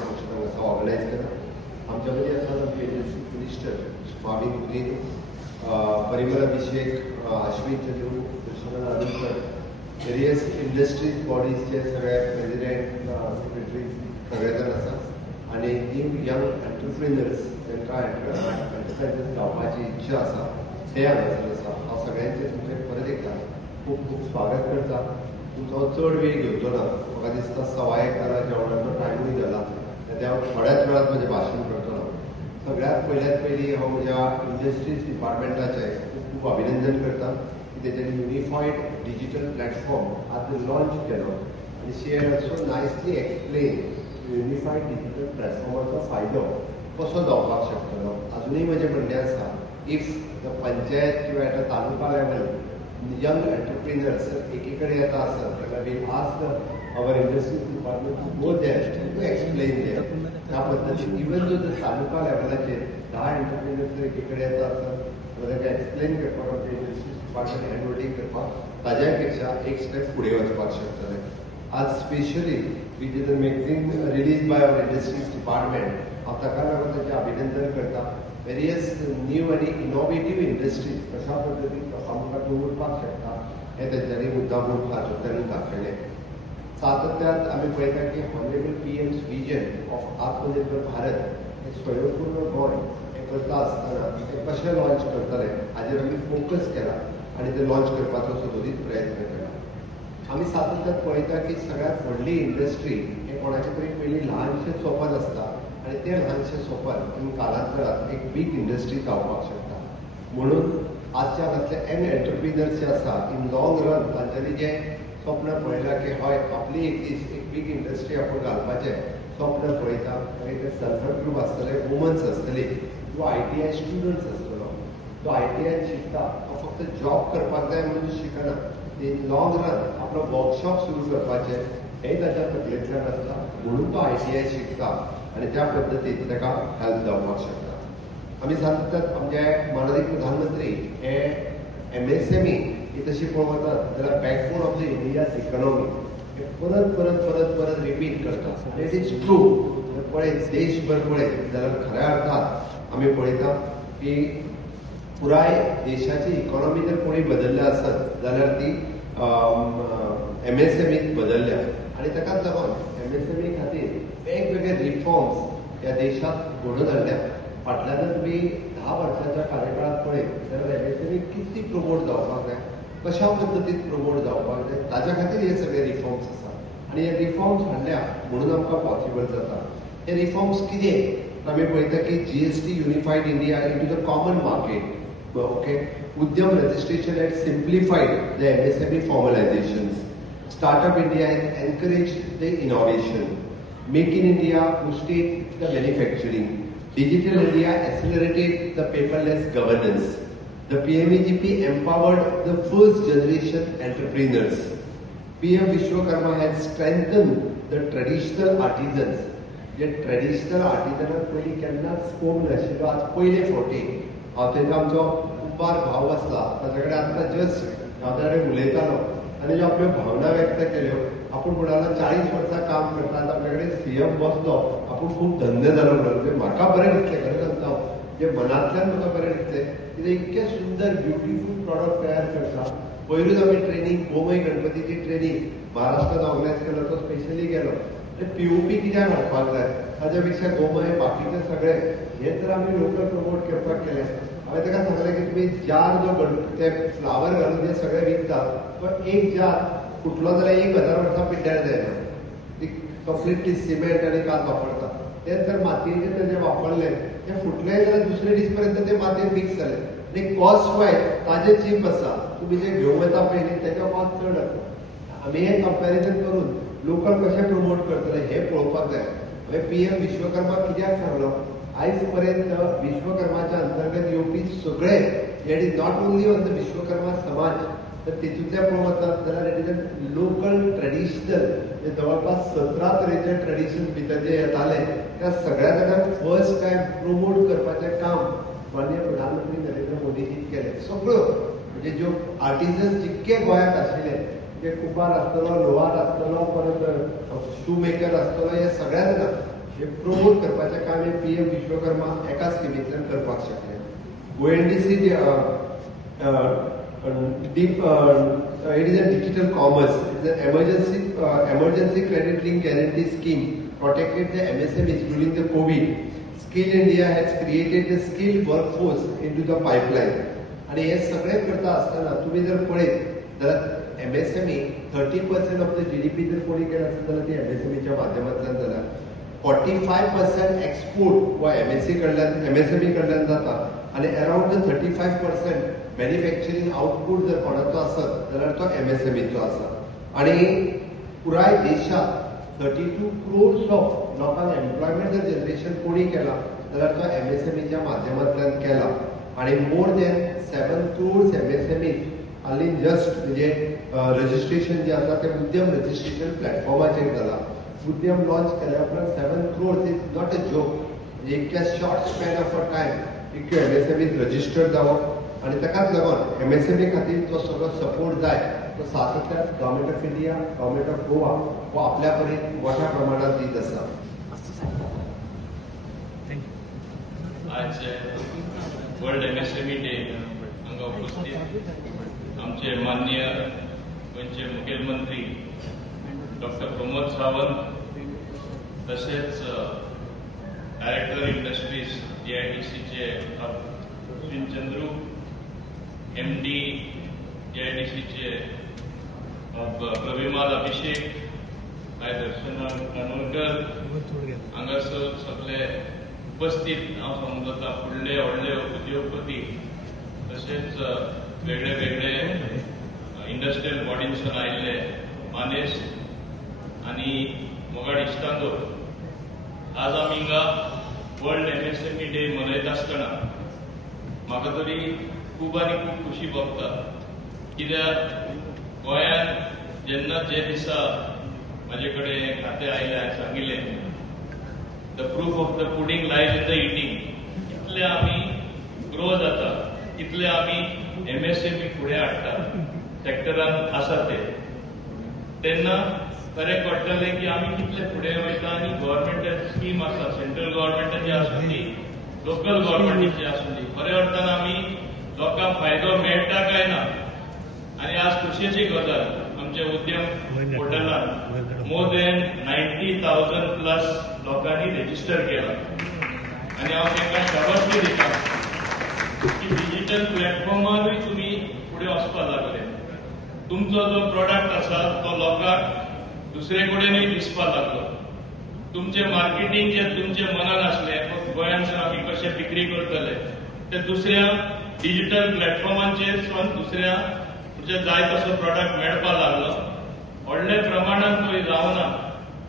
Function हांगा organise केला. आमच्या मदीं आसात आमचे इंडस्ट्री मिनिस्टर माविन गुदिन, परिमल अभिषेक, अश्विन चंद्रू, कृष्ण राजूकर, वेरियस इंडस्ट्रीज बॉडीजचे सगळे प्रेसिडेंट, सेक्रेटरी सगळे जाण आसात आनी न्यू यंग एंटरप्रिनर्स तांकां एंटरप्रायजीस जावपाची इच्छा आसा ते हांगासर आसा. हांव सगळ्यांचे तुमचे परत एकदा खूब खूब स्वागत करता. तुमचो चड वेळ घेवचो ना. म्हाका दिसता 1:15 जेवणाचो टायमूय जाला, ते हांव थोड्याच वेळात म्हजें भाशण करतलो. सगळ्यात पयलीं हांव ह्या इंडस्ट्रीज डिपार्टमेंटाचे खूब खूब अभिनंदन करता की तेजें युनिफायड डिजिटल प्लॅटफॉर्म आज लॉन्च केलो आनी she had also nicely explain unified digital प्लॅटफॉर्माचो फायदो कसो जावपाक शकतलो. अजुनूय म्हजें म्हणणें आसा, इफ द पंचायत किंवा at taluka level young entrepreneurs एकीकडे येता आसत जाल्यार we ask our industries department to go there to explain there. त्या पद्दतीन इवन जो तालुका लेवलाचेर 10 एंटरप्रिनर्स एकीकडे येता आसत ताका एक्सप्लेन करपाक आमचे इंडस्ट्रीज डिपार्टमेंट हँड होल्डिंग करपाक ताज्या पेक्षा एक स्टेप फुडें वचपाक शकतले. आज specially we did a magazine release by our industries department. हांव ताका लागून ताचें अभिनंदन करता. वेरियस न्यू आनी इनोवेटीव इंडस्ट्रीज कशा पद्दतीन आमकां दवरपाक शकता हें तेंच्यांनी मुद्दामून हातूंतल्यान दाखयलें. सातत्यान आमी पळयता की हॉनरेबल PM's विजन ऑफ आत्मनिर्भर भारत हें स्वयंपूर्ण गोंय हें करता आसतना तें कशें लॉन्च करतले हाजेर आमी फोकस केला आनी तें लॉन्च करपाचो सदोदीत प्रयत्न केला. आमी सातत्यान पळयता की सगळ्यांत व्हडली इंडस्ट्री हें कोणाचें तरी पयलीं ल्हानशें स्वप्न आसता आनी तें ल्हानशें स्वप्न कालांतरांत एक बीग इंडस्ट्री जावपाक शकता. म्हणून आजच्या असले यंग एंटरप्रिनर्स जे आसा इन लॉंग रन तांच्यांनी जें स्वप्न पळयलां की हय आपली एक दीस एक बीग इंडस्ट्री आपूण घालपाचें स्वप्न पळयता आनी ते सेल्फ हेल्प ग्रूप आसतले, वुमन्स आसतली, जो ITI स्टुडंट्स आसतलो, जो ITI शिकता तो फक्त जॉब करपाक जाय म्हणून शिकना, इन लॉंग रन आपलो वर्कशॉप सुरू करपाचें हेंय ताच्या तकलेंतल्यान आसता. म्हणून तो ITI शिकता आनी त्या पद्दतीन ताका हेल्प जावपाक शकता. आमी सातत्यान आमचे माननीय प्रधानमंत्री हे MSME ही तशी पळोवंक वतात जाल्यार backbone of the India's economy हे परत परत परत परत रिपीट करतात. आनी इट इज ट्रू. पळय देशभर पळय जाल्यार खऱ्या अर्थान आमी पळयता की पुराय देशाची इकॉनॉमी जर कोणी बदल्ल्या आसत जाल्यार ती MSMEत बदल्ल्या आनी ताकाच लागून MSME खातीर वेगवेगळे रिफॉर्म्स ह्या देशात घडोवन हाडल्या. फाटल्यान तुमी 10 वर्सांच्या कार्यकाळात पळयत जाल्यार MSME कितली प्रमोट जावपाक जाय, कशा पद्दतीन प्रमोट जावपाक जाय, ताच्या खातीर हे सगळे रिफॉर्म्स आसात आनी हे रिफॉर्म्स हाडल्या म्हणून आमकां पॉसिबल जाता. हे रिफॉर्म्स कितें आमी पळयता की GST unified India into the common market. Okay, Udyam registration had simplified the MSME formalisations. Startup India has encouraged the innovation. Make in India boosted the manufacturing. Digital India accelerated the paperless governance. The PMEGP empowered the first generation entrepreneurs. PM Vishwakarma has strengthened the traditional artisans. जे traditional आर्टिजनाक पयलीं केन्नाच scope नाशिल्लो आज पयले फावटी हांव थंय आमचो कुंभार भाव आसला ताचे कडेन आतां जस्ट हांव ताणे उलयतालो आनी ज्यो आपल्यो भावना व्यक्त केल्यो. आपूण म्हणालो 40 वर्सां काम करता आतां आपल्या कडेन CM बसलो आपूण खूब धन्य जालो म्हणून म्हाका बरें दिसलें. खरें सांगता हांव जे मनांतल्यान म्हाका बरें दिसलें कितें इतकें सुंदर ब्युटिफूल प्रॉडक्ट तयार करता. पयरूच आमी ट्रेनींग गोमय गणपतीची ट्रेनींग महाराष्ट्रान ऑर्गनायज केलो तो स्पेशली गेलो. POP कित्याक हाडपाक जाय ताच्या पेक्षा गोमय बाकीचे सगळे हे तर आमी लोकल प्रमोट करपाक केले. हांवें ताका सांगलें की तुमी जार जो गणपती फ्लावर घालून जे सगळे विकतात तो एक जार फुटलो जाल्यार 1000 वर्सां पिड्ड्यार जायना. ती कंप्लिटली सिमेंट आनी कात वापरता. तेच जर मातयेचे तेजे वापरले ते फुटले जाल्यार दुसरे दीस पर्यंत ते मातयेन मिक्स जाले आनी कॉस्ट वायज ताजे चीप आसा. तुमी जे घेवंक येता पळय न्ही तेजो कॉस्ट चड आसा. आमी हे कंपॅरिजन करून लोकल कशें प्रमोट करतले हे पळोवपाक जाय. हांवें PM विश्वकर्मा कित्याक सांगलो आयज पर्यंत विश्वकर्माच्या अंतर्गत येवपी सगळे it is not only on the Vishwakarma समाज तर तेतूंतले पळोवंक वतात जाल्यार it is a local traditional जे जवळपास 17 तरेचे ट्रेडिशन भितर जे येताले त्या सगळ्या जाणांक फर्स्ट टायम प्रमोट करपाचें काम माननीय प्रधानमंत्री नरेंद्र मोदीजीन केलें. सगळ्यो म्हणजे ज्यो आर्टिजन्स जितके गोंयांत आशिल्ले जे कुंभार आसतलो, लोहार आसतलो, परत शू मेकर आसतलो, हे सगळ्या जाणांक हे प्रमोट करपाचें काम हे PM विश्वकर्मा एका स्किमींतल्यान करपाक शकले. ONDC it is a digital commerce. It is an emergency credit link guarantee scheme protected the MSMEs during the COVID. Skill India has created the skilled workforce into the pipeline. आणि हे सगळे करता असताना तुम्ही जर पळयत जाल्यार MSME 30% ऑफ द GDP जर कोणी केला असेल जाल्यार ती MSMEच्या माध्यमांतल्यान जाल्या. 45% एक्सपोर्ट वा MSME कडल्यान जाता आणि अराउंड द 35% मॅन्युफॅक्चरिंग आउटपुट जर कोणाचो आसत जाल्यार तो MSMEचो आसा. आणि पुराय देशात 32 crores ऑफ लोकांक एम्प्लॉयमेंट जर जनरेशन कोणी केला जाल्यार तो MSMEच्या माध्यमांतल्यान केला. आणि मोर दॅन 7 crores MSMEs हाली जस्ट म्हणजे रजिस्ट्रेशन जे आसा ते उद्यम रजिस्ट्रेशन प्लॅटफॉर्माचेर जाला. उद्यम लॉन्च केल्या उपरांत 7 crores is not a joke. म्हणजे इतक्या short span of a time इतक्यो MSMEs रजिस्टर जावप आणि ताकाच लागून MSME खातीर जो सगळो सपोर्ट जाय तो सातत्यान government of India, government of Goa हो आपल्या परीन मोठ्या प्रमाणात दीत आसा. आज वर्ल्ड MSME डे हांगा उपस्थित आमचे माननीय गोंयचे मुखेलमंत्री डॉक्टर प्रमोद सावंत तसेच डायरेक्टर इंडस्ट्रीज DIDCचे अश्विन चंद्रू, MD DIDCचे प्रविमाल अभिषेक, दर्शना कानोरकर हांगासर सगळे उपस्थित हांव समजता फुडले व्हडले उद्योगपती तशेंच वेगळे वेगळे इंडस्ट्रियल बॉडींसून आयिल्ले मानेस्त आनी मोगाड इश्टांदोर. आज आमी हिंगा वर्ल्ड MSME डे मनयता आसतना म्हाका तरी खूब आनी खूब खुशी भोगता. कित्याक गोंयांत जेन्ना जे दिसा म्हाजे कडेन खातें आयलें हांवें सांगिल्लें the proof of the pudding lies in the eating. कितले आमी ग्रो जाता, कितले आमी MSME फुडें हाडटा सॅक्टरान आसा तेन्ना खरें कळटलें की आमी कितले फुडें वयता. आनी गव्हर्मेंटाची स्कीम आसा, सेंट्रल गव्हर्मेंटाची आसुंदी, लोकल गव्हर्मेंटाची आसुंदी, खरें अर्थान आमी लोकांक फायदो मेळटा काय ना. आनी आज खुशयेची गजाल आमच्या उद्यम पोर्टलान मोर दॅन 90,000 प्लस लोकांनी रेजिस्टर केला. आनी हांव तांकां शाबासकी दिता की डिजिटल प्लॅटफॉर्मारूय तुमी फुडें वचपाक लागले. तुमचो जो प्रॉडक्ट आसा तो लोकांक दुसरे कडेनूय दिसपाक लागलो. तुमचे मार्केटिंग जे तुमचे मनान आसलें गोंयांत आमी कशें विक्री करतले ते दुसऱ्या डिजिटल प्लॅटफॉर्मांचेर दुसऱ्या म्हणजे जाय तसो प्रॉडक्ट मेळपाक लागलो. व्हडले प्रमाणात तरी जावना.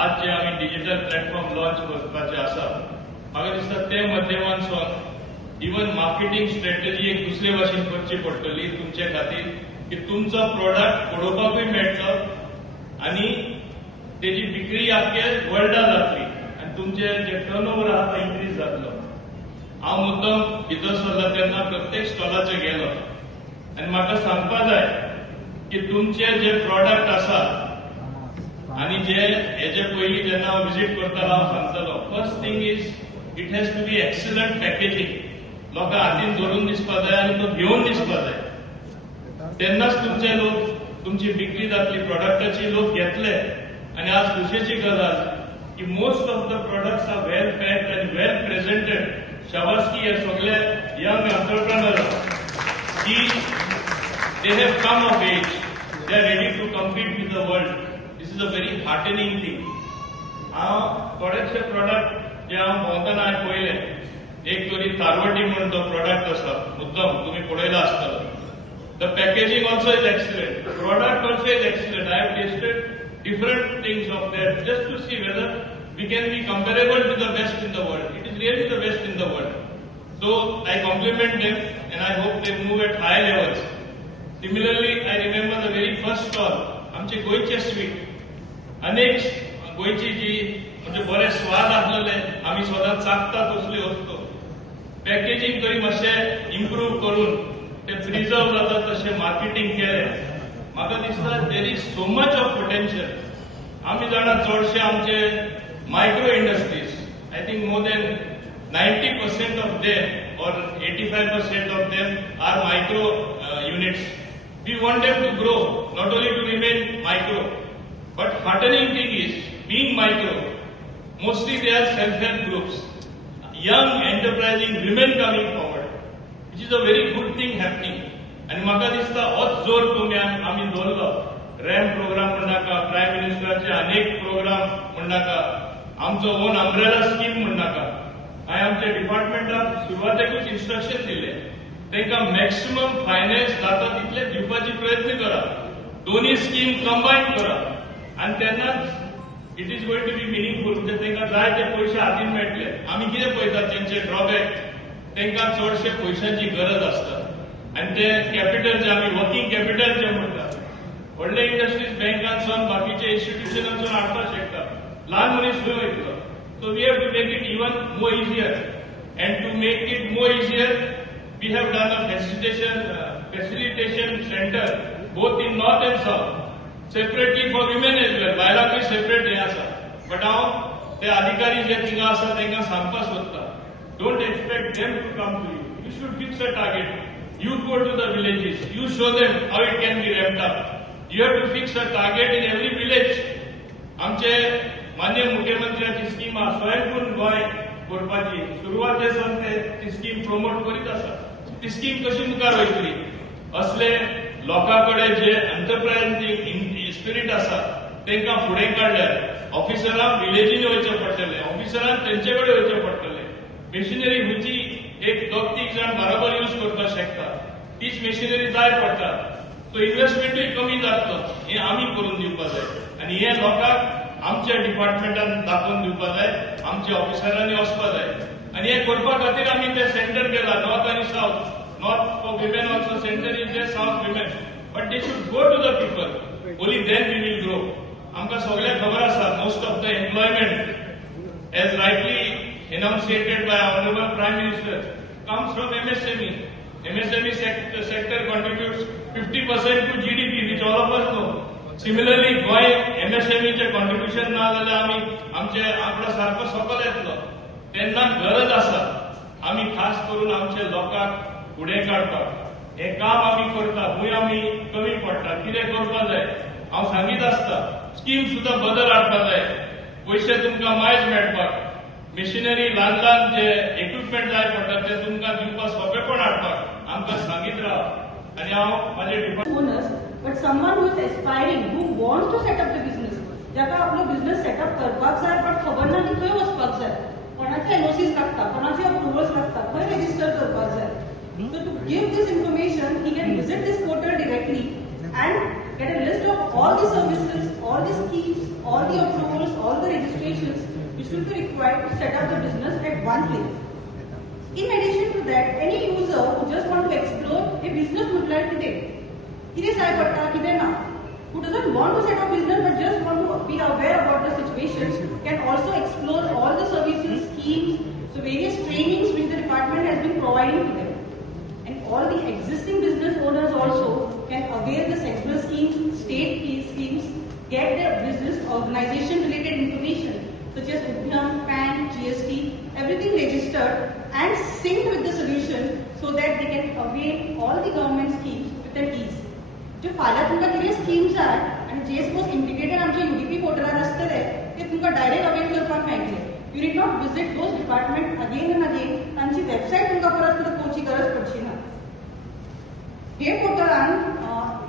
आज जे आमी डिजिटल प्लॅटफॉर्म लॉन्च करपाचे आसा म्हाका दिसता ते माध्यमांतसून इवन मार्केटिंग स्ट्रॅटेजी एक दुसरे भाशेन करची पडटली तुमचे खातीर की तुमचो प्रॉडक्ट पळोवपाकूय मेळटलो आनी तेजी विक्री आख्खे वर्ल्डा जातली आनी तुमचे जे टर्नओवर आहा तो इन्क्रीज जातलो. हांव मुद्दम भितर सरला तेन्ना प्रत्येक स्टॉलाचेर गेलो आनी म्हाका सांगपाक जाय की तुमचे जे प्रॉडक्ट आसा आनी जे हेजे पयलीं जेन्ना हांव विजीट करतालो हांव सांगतालो first thing is it has to be excellent packaging. लोकां हातीन धरून दिसपाक जाय आनी तो घेवन दिसपाक जाय. तेन्नाच तुमचे लोक तुमची विक्री जातली, प्रॉडक्टाची लोक घेतले. आनी आज खुशयेची गजाल की most of the products are well packed आनी वेल प्रेझेंटेड. शाबासकी हे सगळे यंग एंटरप्रेन्योर्स की they have come of age, they are ready to compete with the world. This is a very heartening thing. हांव थोडेशे प्रॉडक्ट जे हांव भोंवतना हांवें पळयले. एक तरी तारवटी म्हणून तो प्रॉडक्ट आसा, मुद्दम तुमी पळयला आसतलो. The packaging also is excellent, product also is excellent. I have tested different things of that just to see whether we can be comparable to the best in the world. It is really the best in the world. So I compliment them and I hope they move at high levels. Similarly, I remember the very first stall, आमचे गोयचे sweet. अनेक गोयची जी म्हणजे बरे स्वाद आसलेले आमी स्वतः चाखता तसली वस्तू. पॅकेजींग तरी मातशें इम्प्रूव करून ते प्रिझर्व जाता तशें मार्केटिंग केलें. म्हाका दिसता there is so much of potential. आमी जाणा चडशे आमचे micro industries think more than 90% of them or 85% of them are micro units. We want them to grow, not only to remain micro. But heartening thing is, being micro, mostly they are self-help groups, young enterprising women coming forward, which is a very good thing happening. And म्हाका दिसता होच जोर तुम्ही आम्ही दवरलो. Ramp programme म्हणनाका, prime मिनिस्टराचे अनेक programme म्हणनाका, आमचो on umbrella scheme म्हणनाका. हांवें आमच्या डिपार्टमेंटाक सुरवातेकूच इन्स्ट्रक्शन दिले, तांकां मॅक्सिमम फायनान्स जाता तितले दिवपाचे प्रयत्न करा. दोन्ही स्कीम कंबायन करा आणि तेन्नाच it is going to be meaningful. म्हणजे तांकां जाय ते पयशे हातीन मेळटले. आमी कितें पळयतात तेंचे ड्रॉबॅक, तांकां चडशे पयशांची गरज आसता आणि ते कॅपिटल जे आमी वर्किंग कॅपिटल जे म्हणटात, व्हडले इंडस्ट्रीज बँकांसून बाकीचे इन्स्टिट्यूशनांसून हाडपाक शकता. ल्हान मनीस खंय वयतलो? So we have to make it even more easier. And to make it more easier, we have done a facilitation centre both in north and south, separately for women as well. बायलांकूय separate हे आसा. But हांव ते अधिकारी जे थिंगा आसा तांकां सांगपाक सोदता, don't expect them to come to you. You should fix a target. You go to the villages, you show them how it can be ramped up. You have to fix a target in every village. आमचे माननीय मुख्यमंत्र्याची scheme आहा स्वयंपूर्ण गोंय करपाची. सुरवातेसून ते ती scheme promote करीत आसा. ती स्कीम कशी मुखार वयतली? असले लोकांकडे जे एंटरप्रायझिंग स्पिरीट आसा तांकां फुडें काडल्यार ऑफिसरांक विलेजींनी वयचें पडटलें, ऑफिसरांक तेंचे कडेन वयचें पडटलें. मेशिनरी खंयची एक 2-3 जाण बरोबर यूज करपाक शकता, तीच मेशिनरी जाय पडटा. सो इन्व्हेस्टमेंटूय कमी जातलो. हे आमी करून दिवपाक जाय आनी हे लोकांक आमच्या डिपार्टमेंटान दाखोवन दिवपाक जाय, आमच्या ऑफिसरांनी वचपाक जाय. आनी हे करपा खातीर आमी ते सेंटर केला नॉर्थ आनी south. North for women also centre is there, south women. But they should go to the people. Only then we will grow. आमकां सगळ्यांक खबर आसा, most of the employment as rightly enunciated by Honorable Prime Minister comes from MSME. MSME sector contributes 50% to GDP, which all of us know. Similarly, Goa MSME चे contribution ना जाल्यार आमी आमचे आंकडो सारको सकयल येतलो. तेन्ना गरज आसा आमी खास करून आमचे लोकांक फुडें काडपाक. हे काम आमी करता, खंय आमी कमी पडटा, कितें करपाक जाय हांव सांगीत आसता. स्कीम सुद्दां बदल हाडपाक जाय. पयशे तुमकां मायज मेळपाक, मेशिनरी ल्हान ल्हान जे इक्विपमेंट जाय पडटा ते तुमकां दिवपाक सोंपेपण हाडपाक आमकां सांगीत राव. आनी हांव म्हाजे department but someone who is aspiring, who wants to set up the business, जाका आपलो बिझनेस सेटअप करपाक जाय बट खबर ना की खंय वचपाक जाय, कोणाचे एनओसीज लागता, कोणाचे अप्रुवल्स लागता, खंय रजिस्टर करपाक जाय. So to give this information, he can visit this portal directly and get a list of all the services, all the schemes, all the approvals, all the registrations which will be required to set up the business at one place. In addition to that, any user who just want to explore a business म्हटल्यार कितें, कितें जाय पडटा, कितें ना, who doesn't want to set up business but just want to be aware about the situation, can also explore all the services, schemes, so various trainings which the department has been providing to them. And all the existing business owners also can avail the central schemes, state schemes, get their business organization related information such as Udyam, PAN, GST, everything registered and synced with the solution so that they can avail all the government schemes with an ease. जो फाल्यां तुमकां कितें schemes आय आनी जे suppose integrated आमचे UDP पोर्टलार आसतले ते तुमकां डायरेक्ट अवेल करपाक मेळटले. You need not visit those department again and again. तांची वेबसायट तुमकां परत परत पळोवची गरज पडची ना. हे पोर्टलान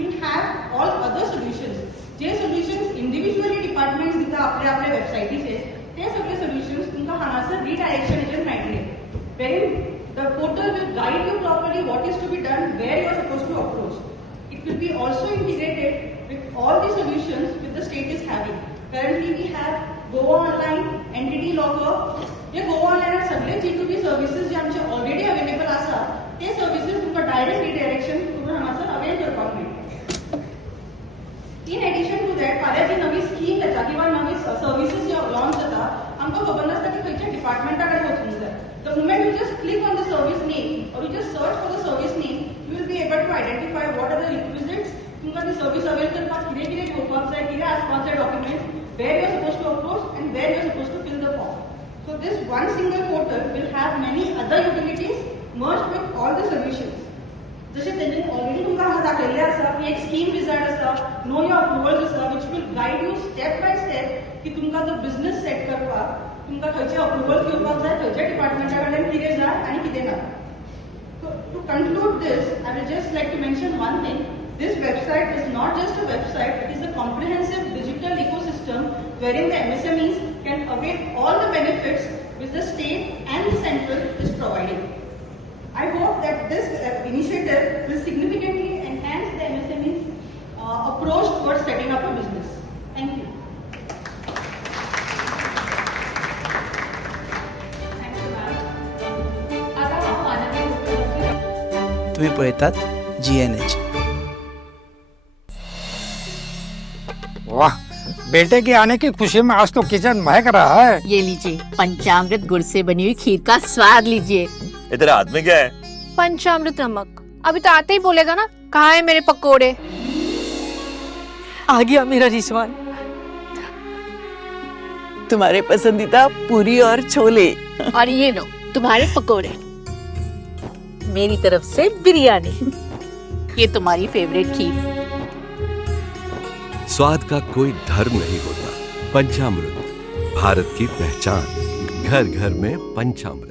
you have all other solutions. जे सोल्युशन्स इंडिव्हिज्युअली डिपार्टमेंट्स दिता आपल्या आपल्या वेबसायटीचेर, ते सगळे सोल्युशन्स तुमकां हांगासर रिडायरेक्शनाचेर मेळटले. Very the portal will guide you properly what is to be done, where you are suppose to approach. It will be also integrated with all the solutions which the state is having. Currently we have Goa Online, Entity Locker. हे Goa Online सगळे G2B services जे आमचे already available आसा ते services तुमकां direct redirection तुमकां हांगासर avail करपाक मेळटा. इन एडिशन टू दॅट फाल्यां जी नवी स्कीम येता किंवा नवी सर्विसेस जे लॉन्च जाता आमकां खबर नासता की खंयच्या डिपार्टमेंटा कडेन वचूंक जाय. The moment you just click on the service name or you just search for the service name, you will be able to identify what are the requisites, तुमकां ती सर्विस अवेल करपाक कितें कितें घेवपाक जाय, कितें आसपाक जाय documents, where you are supposed to approach and where you are supposed to fill the form. So this one single portal will have many other utilities merged with all the solutions. जसे त्यांनी already तुमकां हांगा दाखयल्लें आसा की एक scheme wizard आसा, know your approvals आसा, which will guide you step by step की तुमकां जो बिझनेस सेट करपाक तुमकां खंयचे अप्रुवल्स घेवपाक जाय, खंयच्या डिपार्टमेंटा कडल्यान कितें जाय आनी कितें ना. To conclude this, I would just like to mention one thing. This website is not just a website, it is a comprehensive digital ecosystem wherein the MSMEs can avail all the benefits which the state and the central is providing. I hope that this initiative will significantly enhance the MSMEs approach towards setting up a business. Thank you. तुम्ही पळयतात GNH. वाह, बेटे के आने की खुशी में आज तो kitchen Mahak रहा है। ये लीजिए पंचामृत गुड़ से बनी हुई खीर का स्वाद लीजिए। ये तेरे हाथ में क्या है? पंचामृत नमक। अभी तो आते ही बोलेगा ना, कहाँ है मेरे पकोड़े। आ गया मेरा रिजवान, तुम्हारे पसंदीदा पूरी और छोले। और ये लो तुम्हारे पकोड़े। मेरी तरफ से बिरयानी। ये तुम्हारी फेवरेट खीर। स्वाद का कोई धर्म नहीं होता। पंचामृत, भारत की पहचान। घर घर में पंचामृत।